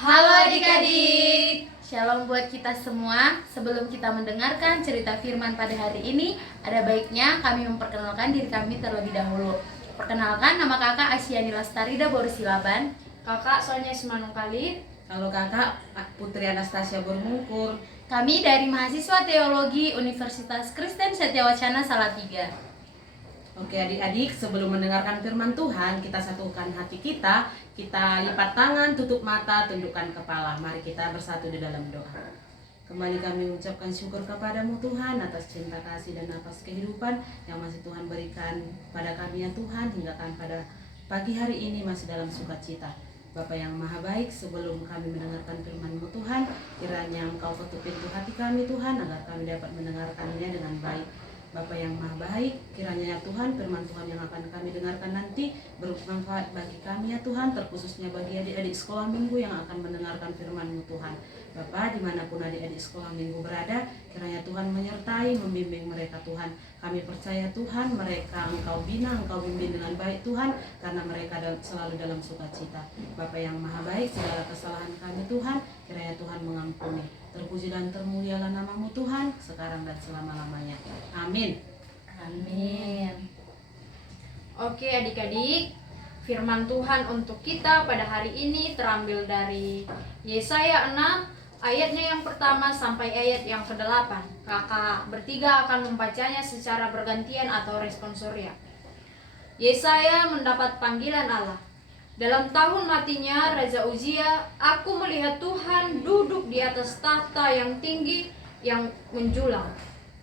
Halo adik-adik, shalom buat kita semua. Sebelum kita mendengarkan cerita firman pada hari ini, ada baiknya kami memperkenalkan diri kami terlebih dahulu. Perkenalkan, nama kakak Asyani Lastarida Borusilaban. Kakak Sonia Simanungkali. Halo kakak, Putri Anastasia Bormungkur. Kami dari mahasiswa teologi Universitas Kristen Setyawacana Salatiga. Oke adik-adik, sebelum mendengarkan firman Tuhan, kita satukan hati kita lipat tangan, tutup mata, tundukkan kepala. Mari kita bersatu di dalam doa. Kembali kami mengucapkan syukur kepadamu Tuhan atas cinta kasih dan nafas kehidupan yang masih Tuhan berikan pada kami ya Tuhan, hingga kami pada pagi hari ini masih dalam sukacita. Bapa yang maha baik, sebelum kami mendengarkan firman-Mu Tuhan, kiranya Engkau ketuk pintu hati kami Tuhan, agar kami dapat mendengarkannya dengan baik. Bapa yang maha baik, kiranya ya Tuhan, firman Tuhan yang akan kami dengarkan nanti bermanfaat bagi kami ya Tuhan, terkhususnya bagi adik-adik sekolah minggu yang akan mendengarkan firman-Mu Tuhan. Bapa, dimanapun adik-adik sekolah minggu berada, kiranya Tuhan menyertai, membimbing mereka Tuhan. Kami percaya Tuhan, mereka Engkau bina, Engkau bimbing dengan baik Tuhan, karena mereka selalu dalam sukacita. Bapa yang maha baik, segala kesalahan kami Tuhan, kiranya Tuhan mengampuni. Terpuji dan termulialah nama-Mu Tuhan, sekarang dan selama-lamanya. Amin. Amin. Oke adik-adik, firman Tuhan untuk kita pada hari ini terambil dari Yesaya 6 ayatnya yang pertama sampai ayat yang ke-8. Kakak bertiga akan membacanya secara bergantian atau responsorial. Yesaya mendapat panggilan Allah. Dalam tahun matinya Raja Uzia, aku melihat Tuhan duduk di atas tahta yang tinggi yang menjulang,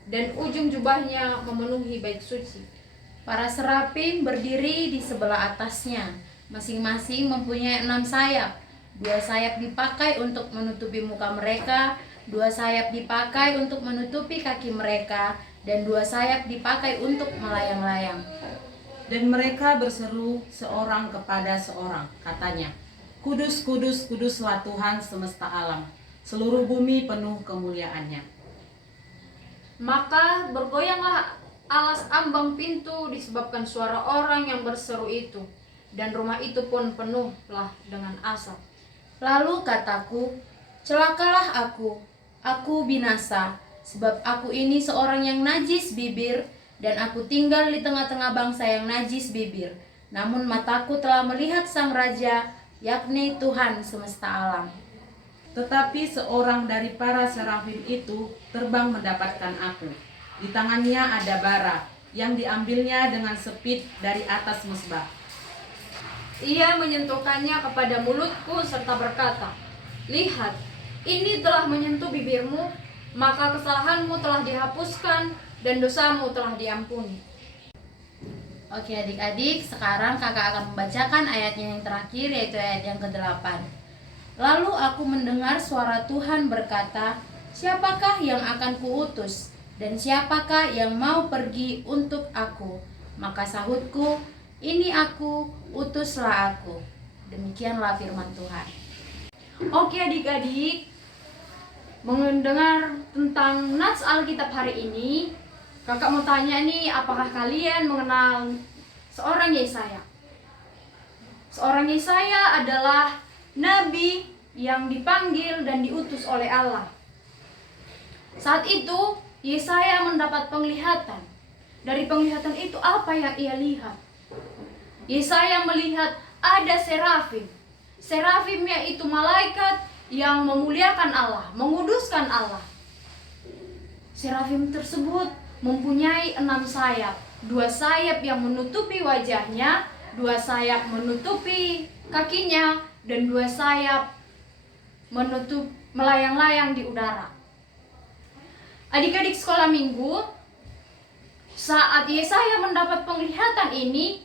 dan ujung jubahnya memenuhi bait suci. Para serafim berdiri di sebelah atasnya, masing-masing mempunyai 6 sayap. 2 sayap dipakai untuk menutupi muka mereka, 2 sayap dipakai untuk menutupi kaki mereka, dan 2 sayap dipakai untuk melayang-layang. Dan mereka berseru seorang kepada seorang, katanya, Kudus, kudus, kuduslah Tuhan semesta alam, seluruh bumi penuh kemuliaannya. Maka bergoyanglah alas ambang pintu disebabkan suara orang yang berseru itu, dan rumah itu pun penuhlah dengan asap. Lalu kataku, celakalah aku binasa, sebab aku ini seorang yang najis bibir, dan aku tinggal di tengah-tengah bangsa yang najis bibir. Namun mataku telah melihat Sang Raja, yakni Tuhan semesta alam. Tetapi seorang dari para serafim itu terbang mendapatkan aku. Di tangannya ada bara, yang diambilnya dengan sepit dari atas mezbah. Ia menyentuhkannya kepada mulutku serta berkata, lihat, ini telah menyentuh bibirmu, maka kesalahanmu telah dihapuskan dan dosamu telah diampuni. Oke adik-adik, sekarang kakak akan membacakan ayatnya yang terakhir, yaitu ayat yang ke-8. Lalu aku mendengar suara Tuhan berkata, siapakah yang akan kuutus, dan siapakah yang mau pergi untuk aku? Maka sahutku, ini aku, utuslah aku. Demikianlah firman Tuhan. Oke adik-adik, mendengar tentang nats Alkitab hari ini, kakak mau tanya nih, apakah kalian mengenal seorang Yesaya? Seorang Yesaya adalah nabi yang dipanggil dan diutus oleh Allah. Saat itu Yesaya mendapat penglihatan. Dari penglihatan itu apa yang ia lihat? Yesaya melihat ada serafim. Serafimnya itu malaikat yang memuliakan Allah, menguduskan Allah. Serafim tersebut mempunyai 6 sayap. 2 sayap yang menutupi wajahnya, 2 sayap menutupi kakinya, dan 2 sayap menutup melayang-layang di udara. Adik-adik sekolah minggu, saat Yesaya mendapat penglihatan ini,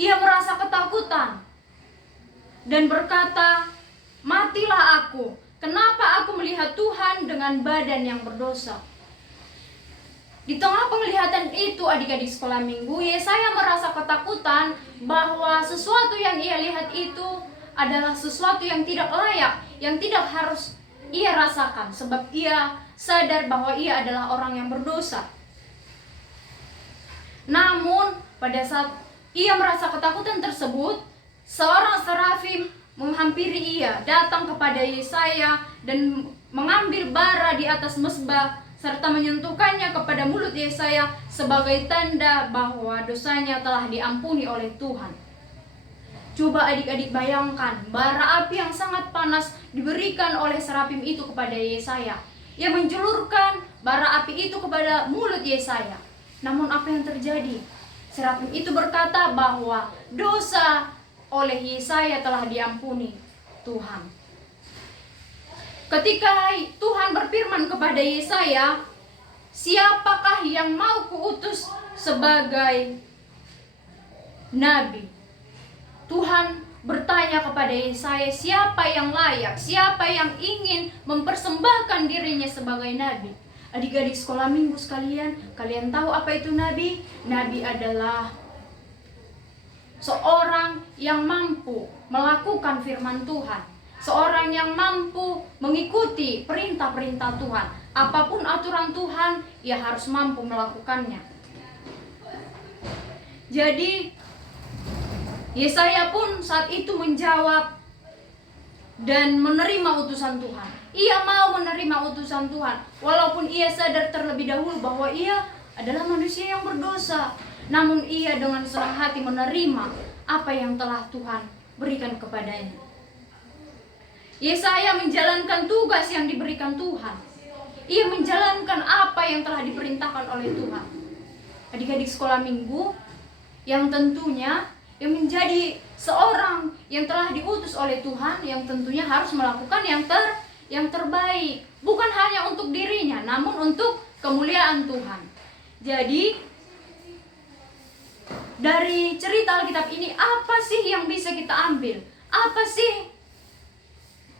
ia merasa ketakutan dan berkata, matilah aku, kenapa aku melihat Tuhan dengan badan yang berdosa? Di tengah penglihatan itu adik-adik sekolah minggu, Yesaya merasa ketakutan bahwa sesuatu yang ia lihat itu adalah sesuatu yang tidak layak, yang tidak harus ia rasakan, sebab ia sadar bahwa ia adalah orang yang berdosa. Namun pada saat ia merasa ketakutan tersebut, seorang serafim menghampiri ia, datang kepada Yesaya dan mengambil bara di atas mezbah serta menyentuhkannya kepada mulut Yesaya sebagai tanda bahwa dosanya telah diampuni oleh Tuhan. Coba adik-adik bayangkan, bara api yang sangat panas diberikan oleh serafim itu kepada Yesaya. Ia menjulurkan bara api itu kepada mulut Yesaya. Namun apa yang terjadi? Serafim itu berkata bahwa dosa oleh Yesaya telah diampuni Tuhan. Ketika Tuhan berfirman kepada Yesaya, siapakah yang mau kuutus sebagai nabi? Tuhan bertanya kepada Yesaya, siapa yang layak, siapa yang ingin mempersembahkan dirinya sebagai nabi? Adik-adik sekolah minggu sekalian, kalian tahu apa itu nabi? Nabi adalah seorang yang mampu melakukan firman Tuhan, seorang yang mampu mengikuti perintah-perintah Tuhan. Apapun aturan Tuhan, ia harus mampu melakukannya. Jadi Yesaya pun saat itu menjawab dan menerima utusan Tuhan. Ia mau menerima utusan Tuhan, walaupun ia sadar terlebih dahulu bahwa ia adalah manusia yang berdosa. Namun ia dengan senang hati menerima apa yang telah Tuhan berikan kepadanya. Yesaya menjalankan tugas yang diberikan Tuhan. Ia menjalankan apa yang telah diperintahkan oleh Tuhan. Adik-adik sekolah minggu, yang tentunya yang menjadi seorang yang telah diutus oleh Tuhan, yang tentunya harus melakukan yang terbaik, bukan hanya untuk dirinya, namun untuk kemuliaan Tuhan. Jadi dari cerita Alkitab ini, apa sih yang bisa kita ambil? Apa sih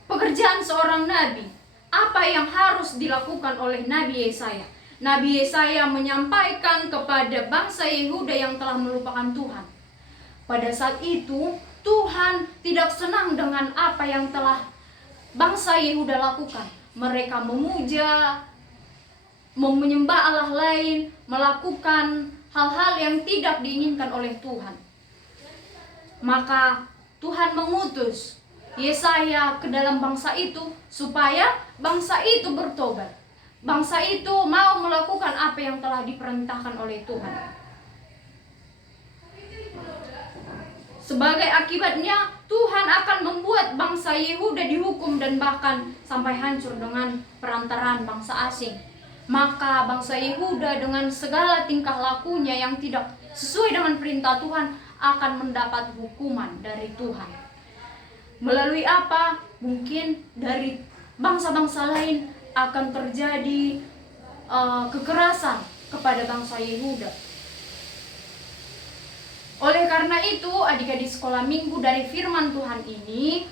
pekerjaan seorang nabi? Apa yang harus dilakukan oleh Nabi Yesaya? Nabi Yesaya menyampaikan kepada bangsa Yehuda yang telah melupakan Tuhan. Pada saat itu, Tuhan tidak senang dengan apa yang telah bangsa Yehuda lakukan. Mereka memuja, menyembah Allah lain, melakukan hal-hal yang tidak diinginkan oleh Tuhan. Maka Tuhan mengutus Yesaya ke dalam bangsa itu supaya bangsa itu bertobat. Bangsa itu mau melakukan apa yang telah diperintahkan oleh Tuhan. Sebagai akibatnya, Tuhan akan membuat bangsa Yehuda dihukum dan bahkan sampai hancur dengan perantaraan bangsa asing. Maka bangsa Yehuda dengan segala tingkah lakunya yang tidak sesuai dengan perintah Tuhan akan mendapat hukuman dari Tuhan. Melalui apa? Mungkin dari bangsa-bangsa lain akan terjadi kekerasan kepada bangsa Yehuda. Oleh karena itu, adik-adik sekolah minggu, dari firman Tuhan ini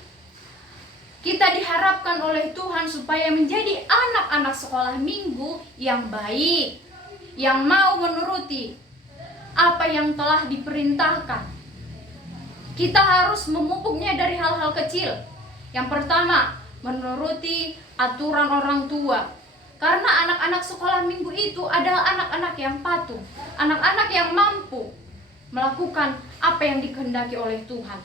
kita diharapkan oleh Tuhan supaya menjadi anak-anak sekolah minggu yang baik, yang mau menuruti apa yang telah diperintahkan. Kita harus memupuknya dari hal-hal kecil. Yang pertama, menuruti aturan orang tua. Karena anak-anak sekolah minggu itu adalah anak-anak yang patuh, anak-anak yang mampu melakukan apa yang dikehendaki oleh Tuhan.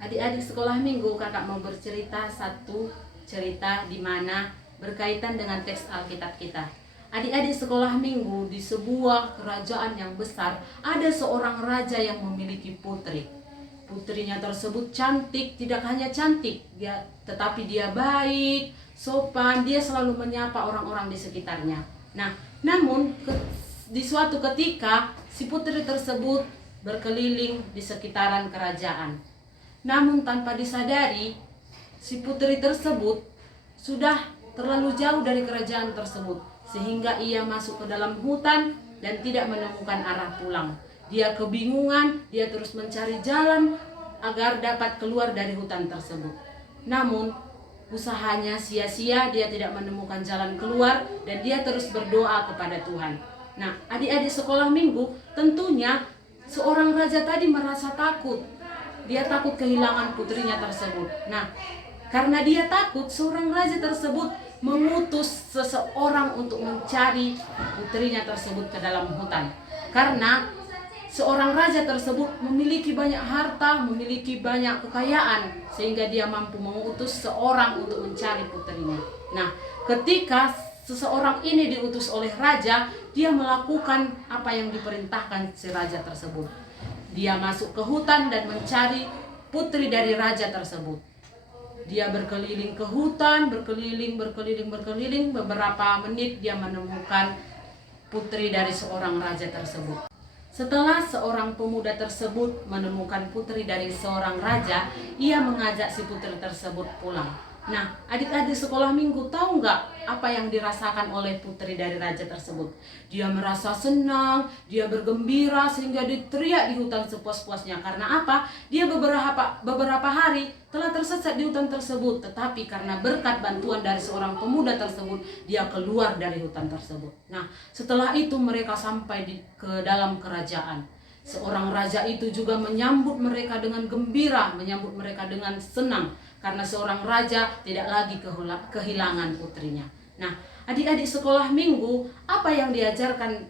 Adik-adik sekolah minggu, kakak mau bercerita satu cerita di mana berkaitan dengan teks Alkitab kita. Adik-adik sekolah minggu, di sebuah kerajaan yang besar ada seorang raja yang memiliki putri. Putrinya tersebut cantik, tidak hanya cantik, tetapi dia baik, sopan, dia selalu menyapa orang-orang di sekitarnya. Nah, namun di suatu ketika si putri tersebut berkeliling di sekitaran kerajaan. Namun tanpa disadari, si putri tersebut sudah terlalu jauh dari kerajaan tersebut, sehingga ia masuk ke dalam hutan dan tidak menemukan arah pulang. Dia kebingungan, dia terus mencari jalan agar dapat keluar dari hutan tersebut. Namun usahanya sia-sia, dia tidak menemukan jalan keluar dan dia terus berdoa kepada Tuhan. Nah, adik-adik sekolah minggu, tentunya seorang raja tadi merasa takut. Dia takut kehilangan putrinya tersebut. Nah, karena dia takut, seorang raja tersebut mengutus seseorang untuk mencari putrinya tersebut ke dalam hutan. Karena seorang raja tersebut memiliki banyak harta, memiliki banyak kekayaan, sehingga dia mampu mengutus seorang untuk mencari putrinya. Nah, ketika seseorang ini diutus oleh raja, dia melakukan apa yang diperintahkan si raja tersebut. Dia masuk ke hutan dan mencari putri dari raja tersebut. Dia berkeliling ke hutan, berkeliling, beberapa menit dia menemukan putri dari seorang raja tersebut. Setelah seorang pemuda tersebut menemukan putri dari seorang raja, ia mengajak si putri tersebut pulang. Nah, adik-adik sekolah minggu tahu nggak apa yang dirasakan oleh putri dari raja tersebut? Dia merasa senang, dia bergembira sehingga dia teriak di hutan sepuas-puasnya. Karena apa? Dia beberapa hari telah tersesat di hutan tersebut, tetapi karena berkat bantuan dari seorang pemuda tersebut, dia keluar dari hutan tersebut. Nah, setelah itu mereka sampai ke dalam kerajaan. Seorang raja itu juga menyambut mereka dengan gembira, menyambut mereka dengan senang, karena seorang raja tidak lagi kehilangan putrinya. Nah, adik-adik sekolah minggu, apa yang diajarkan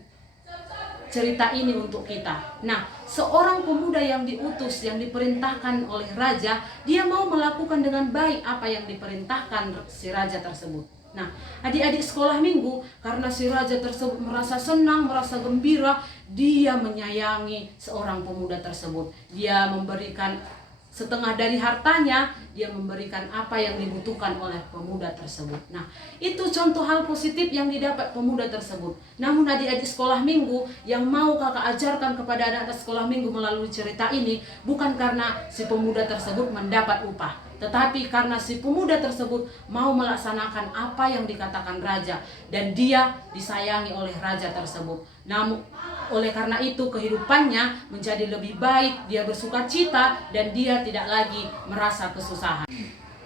cerita ini untuk kita? Nah, seorang pemuda yang diutus, yang diperintahkan oleh raja, dia mau melakukan dengan baik apa yang diperintahkan si raja tersebut. Nah, adik-adik sekolah minggu, karena si raja tersebut merasa senang, merasa gembira, dia menyayangi seorang pemuda tersebut. Dia memberikan setengah dari hartanya, dia memberikan apa yang dibutuhkan oleh pemuda tersebut. Nah, itu contoh hal positif yang didapat pemuda tersebut. Namun adik-adik sekolah minggu, yang mau kakak ajarkan kepada anak-anak sekolah minggu melalui cerita ini, bukan karena si pemuda tersebut mendapat upah, tetapi karena si pemuda tersebut mau melaksanakan apa yang dikatakan raja, dan dia disayangi oleh raja tersebut. Namun oleh karena itu kehidupannya menjadi lebih baik, dia bersuka cita, dan dia tidak lagi merasa kesusahan.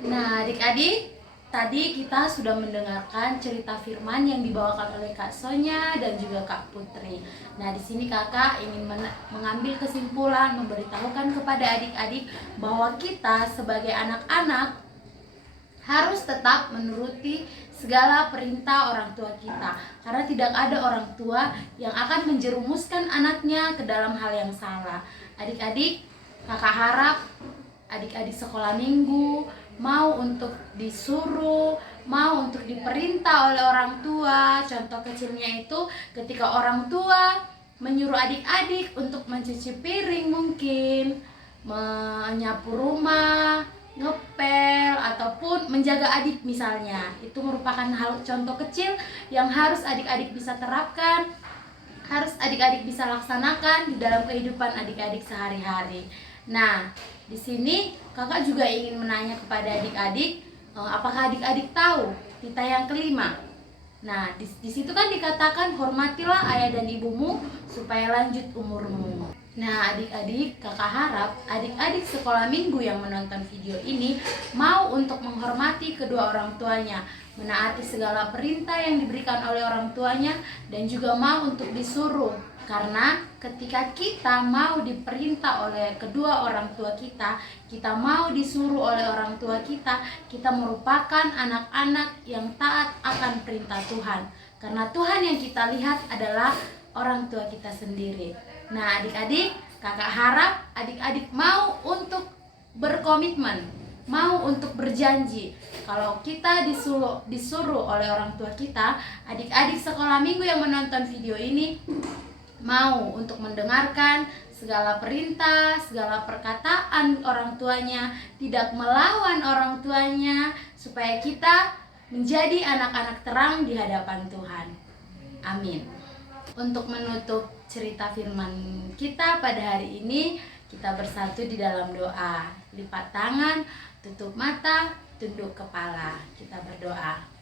Nah, adik-adik, tadi kita sudah mendengarkan cerita firman yang dibawakan oleh Kak Sonya dan juga Kak Putri. Nah, di sini kakak ingin mengambil kesimpulan, memberitahukan kepada adik-adik bahwa kita sebagai anak-anak harus tetap menuruti segala perintah orang tua kita, karena tidak ada orang tua yang akan menjerumuskan anaknya ke dalam hal yang salah. Adik-adik, kakak harap adik-adik sekolah minggu mau untuk disuruh, mau untuk diperintah oleh orang tua. Contoh kecilnya itu ketika orang tua menyuruh adik-adik untuk mencuci piring, mungkin menyapu rumah, ngepel, ataupun menjaga adik misalnya. Itu merupakan hal contoh kecil yang harus adik-adik bisa terapkan, harus adik-adik bisa laksanakan di dalam kehidupan adik-adik sehari-hari. Nah, di sini kakak juga ingin menanya kepada adik-adik, apakah adik-adik tahu titah yang kelima? Nah, di situ kan dikatakan hormatilah ayah dan ibumu supaya lanjut umurmu. Nah, adik-adik, kakak harap adik-adik sekolah minggu yang menonton video ini mau untuk menghormati kedua orang tuanya, menaati segala perintah yang diberikan oleh orang tuanya, dan juga mau untuk disuruh. Karena ketika kita mau diperintah oleh kedua orang tua kita, kita mau disuruh oleh orang tua kita merupakan anak-anak yang taat akan perintah Tuhan. Karena Tuhan yang kita lihat adalah orang tua kita sendiri. Nah, adik-adik, kakak harap adik-adik mau untuk berkomitmen, mau untuk berjanji. Kalau kita disuruh oleh orang tua kita, adik-adik sekolah minggu yang menonton video ini mau untuk mendengarkan segala perintah, segala perkataan orang tuanya, tidak melawan orang tuanya, supaya kita menjadi anak-anak terang di hadapan Tuhan. Amin. Untuk menutup cerita firman kita pada hari ini, kita bersatu di dalam doa. Lipat tangan, tutup mata, tunduk kepala. Kita berdoa.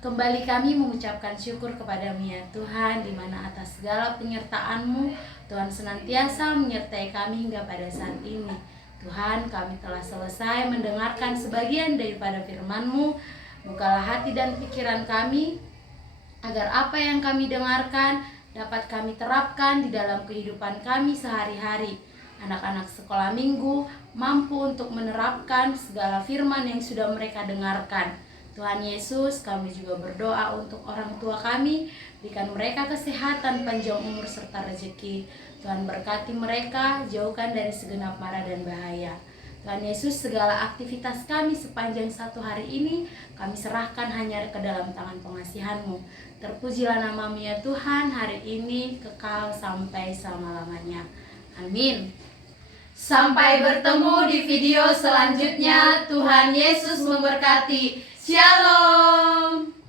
Kembali kami mengucapkan syukur kepada-Mu ya Tuhan, di mana atas segala penyertaan-Mu, Tuhan senantiasa menyertai kami hingga pada saat ini. Tuhan, kami telah selesai mendengarkan sebagian daripada firman-Mu. Bukalah hati dan pikiran kami, agar apa yang kami dengarkan dapat kami terapkan di dalam kehidupan kami sehari-hari. Anak-anak sekolah minggu mampu untuk menerapkan segala firman yang sudah mereka dengarkan. Tuhan Yesus, kami juga berdoa untuk orang tua kami, berikan mereka kesehatan, panjang umur serta rezeki. Tuhan berkati mereka, jauhkan dari segenap mara dan bahaya. Tuhan Yesus, segala aktivitas kami sepanjang satu hari ini kami serahkan hanya ke dalam tangan pengasihan-Mu. Terpujilah nama-Mu ya Tuhan, hari ini kekal sampai selama-lamanya. Amin. Sampai bertemu di video selanjutnya. Tuhan Yesus memberkati. Shalom.